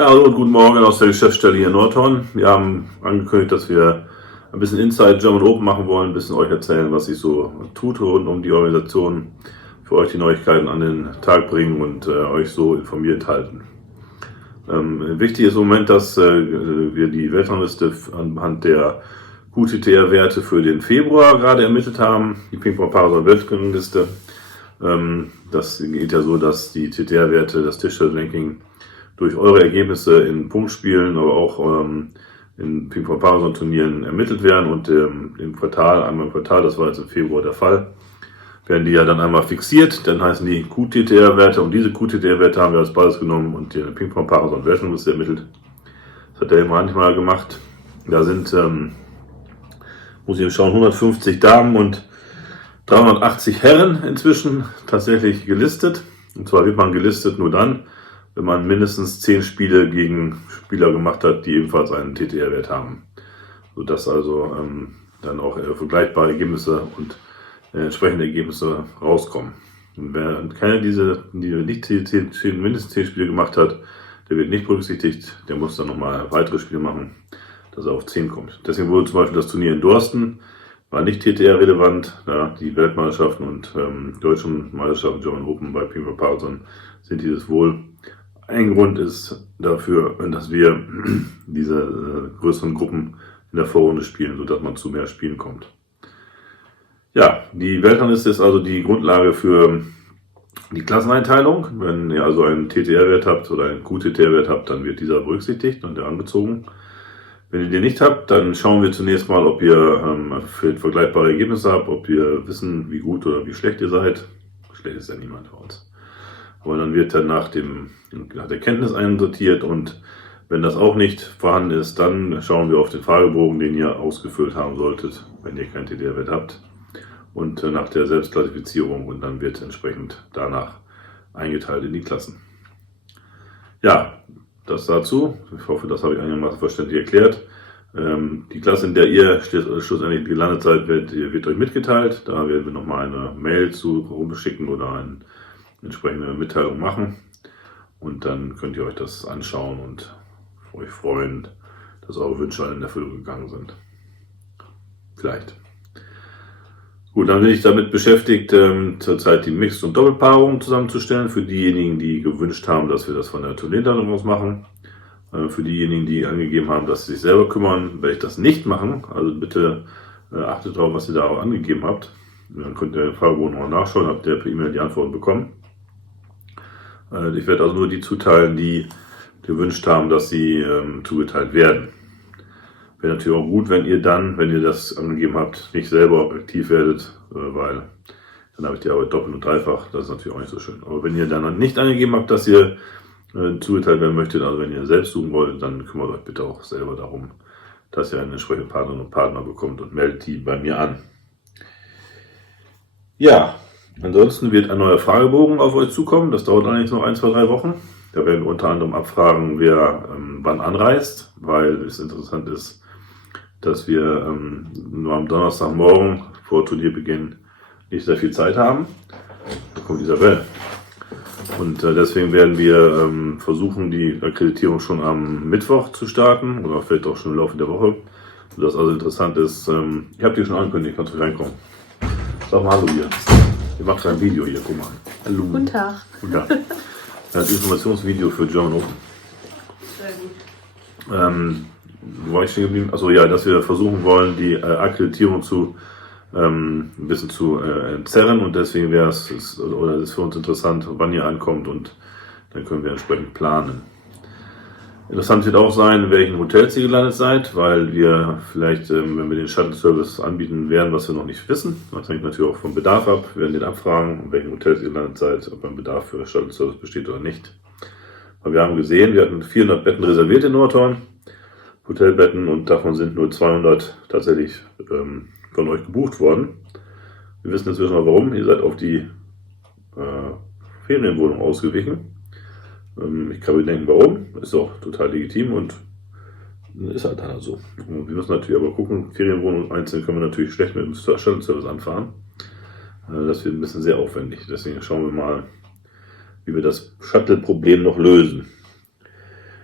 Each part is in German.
Ja, hallo und guten Morgen aus der Geschäftsstelle hier in Nordhorn. Wir haben angekündigt, dass wir ein bisschen Inside German Open machen wollen, ein bisschen euch erzählen, was sich so tut rund um die Organisation, für euch die Neuigkeiten an den Tag bringen und euch so informiert halten. Wichtig ist im Moment, dass wir die Weltrangliste anhand der QTTR-Werte für den Februar gerade ermittelt haben, die Ping-Pong-Paare-Weltrangliste. Das geht ja so, dass die TTR-Werte, das Tischtennis-Ranking, durch eure Ergebnisse in Punktspielen, aber auch in Ping-Pong-Paare-Turnieren ermittelt werden und im Quartal, einmal im Quartal, das war jetzt im Februar der Fall, werden die ja dann einmal fixiert, dann heißen die QTTR-Werte und diese QTTR-Werte haben wir als Basis genommen und die Ping-Pong-Paare-Weltrangliste ermittelt. Das hat der manchmal gemacht. Da sind, muss ich schauen, 150 Damen und 380 Herren inzwischen tatsächlich gelistet. Und zwar wird man gelistet nur dann, wenn man mindestens 10 Spiele gegen Spieler gemacht hat, die ebenfalls einen TTR-Wert haben. Sodass also dann auch vergleichbare Ergebnisse und entsprechende Ergebnisse rauskommen. Und wer keine die nicht mindestens 10 Spiele gemacht hat, der wird nicht berücksichtigt, der muss dann nochmal weitere Spiele machen, dass er auf 10 kommt. Deswegen wurde zum Beispiel das Turnier in Dorsten, war nicht TTR-relevant, ja, die Weltmeisterschaften und deutschen Meisterschaften, German Open bei Ping Pong Paare sind dieses wohl. Ein Grund ist dafür, dass wir diese größeren Gruppen in der Vorrunde spielen, sodass man zu mehr Spielen kommt. Ja, die Weltrangliste ist also die Grundlage für die Klasseneinteilung. Wenn ihr also einen TTR-Wert habt oder einen QTTR-Wert habt, dann wird dieser berücksichtigt und herangezogen. Wenn ihr den nicht habt, dann schauen wir zunächst mal, ob ihr vergleichbare Ergebnisse habt, ob wir wissen, wie gut oder wie schlecht ihr seid. Schlecht ist ja niemand bei uns. Aber dann wird dann nach der Kenntnis einsortiert und wenn das auch nicht vorhanden ist, dann schauen wir auf den Fragebogen, den ihr ausgefüllt haben solltet, wenn ihr keinen TTR-Wert habt. Und nach der Selbstklassifizierung und dann wird entsprechend danach eingeteilt in die Klassen. Ja, das dazu. Ich hoffe, das habe ich einigermaßen verständlich erklärt. Die Klasse, in der ihr schlussendlich gelandet seid, wird euch mitgeteilt. Da werden wir nochmal eine Mail zu rumschicken oder eine entsprechende Mitteilung machen. Und dann könnt ihr euch das anschauen und euch freuen, dass eure Wünsche alle in Erfüllung gegangen sind. Vielleicht. Gut, dann bin ich damit beschäftigt, zurzeit die Mixed- und Doppelpaarungen zusammenzustellen. Für diejenigen, die gewünscht haben, dass wir das von der Turnierleitung aus machen. Für diejenigen, die angegeben haben, dass sie sich selber kümmern, werde ich das nicht machen. Also bitte achtet darauf, was ihr da auch angegeben habt. Dann könnt ihr den Fragebogen noch nachschauen, habt ihr per E-Mail die Antworten bekommen. Ich werde also nur die zuteilen, die gewünscht haben, dass sie zugeteilt werden. Wäre natürlich auch gut, wenn ihr dann, wenn ihr das angegeben habt, nicht selber aktiv werdet, weil dann habe ich die Arbeit doppelt und dreifach. Das ist natürlich auch nicht so schön. Aber wenn ihr dann nicht angegeben habt, dass ihr zugeteilt werden möchtet, also wenn ihr selbst suchen wollt, dann kümmert euch bitte auch selber darum, dass ihr einen entsprechenden Partnerin und Partner bekommt und meldet die bei mir an. Ja, ansonsten wird ein neuer Fragebogen auf euch zukommen. Das dauert allerdings noch 1, 2, 3 Wochen. Da werden wir unter anderem abfragen, wer wann anreist, weil es interessant ist, dass wir nur am Donnerstagmorgen vor Turnierbeginn nicht sehr viel Zeit haben. Da kommt Isabel. Und deswegen werden wir versuchen, die Akkreditierung schon am Mittwoch zu starten oder vielleicht auch schon im Laufe der Woche. Sodass also interessant ist, ich habe die schon angekündigt, kannst du reinkommen. Sag mal hallo hier. Ihr macht ein Video hier, guck mal. Hallo. Guten Tag. Guten Tag. Das Informationsvideo für German Open. Sehr gut. Wo war ich stehen geblieben? Achso, ja, dass wir versuchen wollen, die Akkreditierung ein bisschen zu entzerren und deswegen ist für uns interessant, wann ihr ankommt und dann können wir entsprechend planen. Interessant wird auch sein, in welchen Hotels ihr gelandet seid, weil wir vielleicht, wenn wir den Shuttle-Service anbieten werden, was wir noch nicht wissen, das hängt natürlich auch vom Bedarf ab, wir werden den abfragen, in welchen Hotels ihr gelandet seid, ob ein Bedarf für Shuttle-Service besteht oder nicht. Aber wir haben gesehen, wir hatten 400 Betten reserviert in Nordhorn, Hotelbetten, und davon sind nur 200 tatsächlich von euch gebucht worden. Wir wissen inzwischen auch warum. Ihr seid auf die Ferienwohnung ausgewichen. Ich kann mir denken, warum. Ist auch total legitim und ist halt dann so. Und wir müssen natürlich aber gucken, Ferienwohnung einzeln können wir natürlich schlecht mit dem Shuttle-Service anfahren. Das wird ein bisschen sehr aufwendig. Deswegen schauen wir mal, wie wir das Shuttle-Problem noch lösen.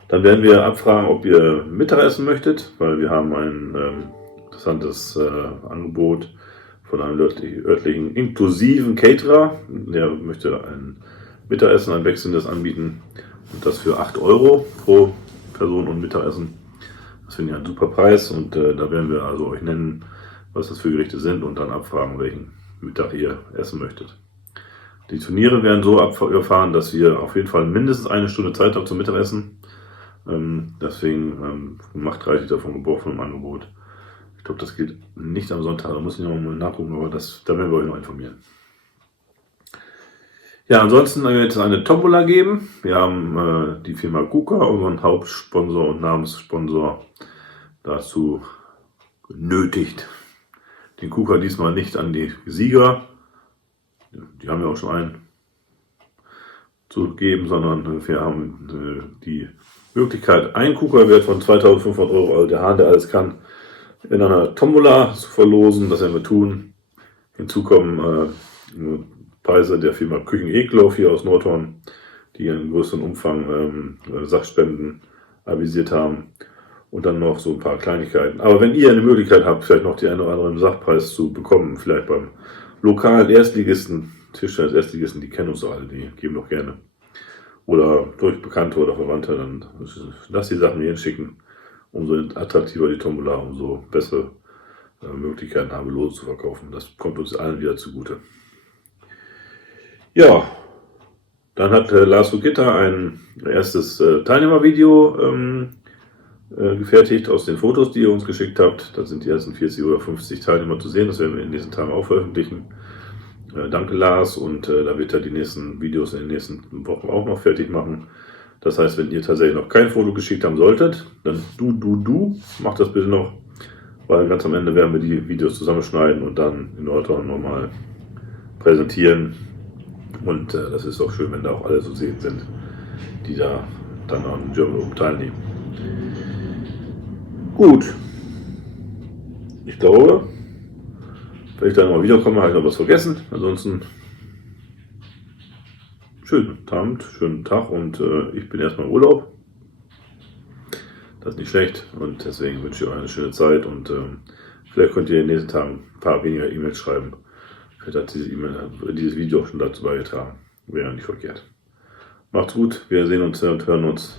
Dann werden wir abfragen, ob ihr Mittagessen möchtet, weil wir haben ein interessantes Angebot von einem örtlichen inklusiven Caterer. Der möchte ein Mittagessen, ein wechselndes anbieten und das für 8 Euro pro Person und Mittagessen. Das finde ich ein super Preis und da werden wir also euch nennen, was das für Gerichte sind und dann abfragen, welchen Mittag ihr essen möchtet. Die Turniere werden so abgefahren, dass wir auf jeden Fall mindestens eine Stunde Zeit haben zum Mittagessen. Deswegen macht reichlich davon Gebrauch von dem Angebot. Ich glaube, das geht nicht am Sonntag, da muss ich noch mal nachgucken, aber da werden wir euch noch informieren. Ja, ansonsten wird es eine Tombola geben. Wir haben die Firma KUKA, unseren Hauptsponsor und Namenssponsor, dazu genötigt, den KUKA diesmal nicht an die Sieger, die haben ja auch schon einen, zu geben, sondern wir haben die Möglichkeit, einen KUKA-Wert von 2.500 Euro, also der Hahn, der alles kann, in einer Tombola zu verlosen. Das werden wir tun. Hinzu kommen Preise der Firma Küchen Eklauf hier aus Nordhorn, die in größeren Umfang Sachspenden avisiert haben. Und dann noch so ein paar Kleinigkeiten. Aber wenn ihr eine Möglichkeit habt, vielleicht noch die einen oder anderen Sachpreis zu bekommen, vielleicht beim lokalen Erstligisten, Tischtennis-Erstligisten, die kennen uns alle, die geben doch gerne. Oder durch Bekannte oder Verwandte, dann lasst die Sachen mir hinschicken. Umso attraktiver die Tombola, umso bessere Möglichkeiten haben wir, Lose zu verkaufen. Das kommt uns allen wieder zugute. Ja, dann hat Lars Rugitta ein erstes Teilnehmervideo gefertigt aus den Fotos, die ihr uns geschickt habt. Da sind die ersten 40 oder 50 Teilnehmer zu sehen. Das werden wir in diesen Tagen auch veröffentlichen. Danke Lars, und da wird er die nächsten Videos in den nächsten Wochen auch noch fertig machen. Das heißt, wenn ihr tatsächlich noch kein Foto geschickt haben solltet, dann macht das bitte noch, weil ganz am Ende werden wir die Videos zusammenschneiden und dann in Nordhorn nochmal präsentieren. Und das ist auch schön, wenn da auch alle zu sehen sind, die da dann an German Open teilnehmen. Gut, ich glaube, wenn ich dann mal wiederkomme, habe ich noch was vergessen. Ansonsten schönen Abend, schönen Tag, und ich bin erstmal im Urlaub. Das ist nicht schlecht und deswegen wünsche ich euch eine schöne Zeit, und vielleicht könnt ihr in den nächsten Tagen ein paar weniger E-Mails schreiben. Vielleicht hat dieses Video auch schon dazu beigetragen. Wäre nicht verkehrt. Macht's gut, wir sehen uns und hören uns.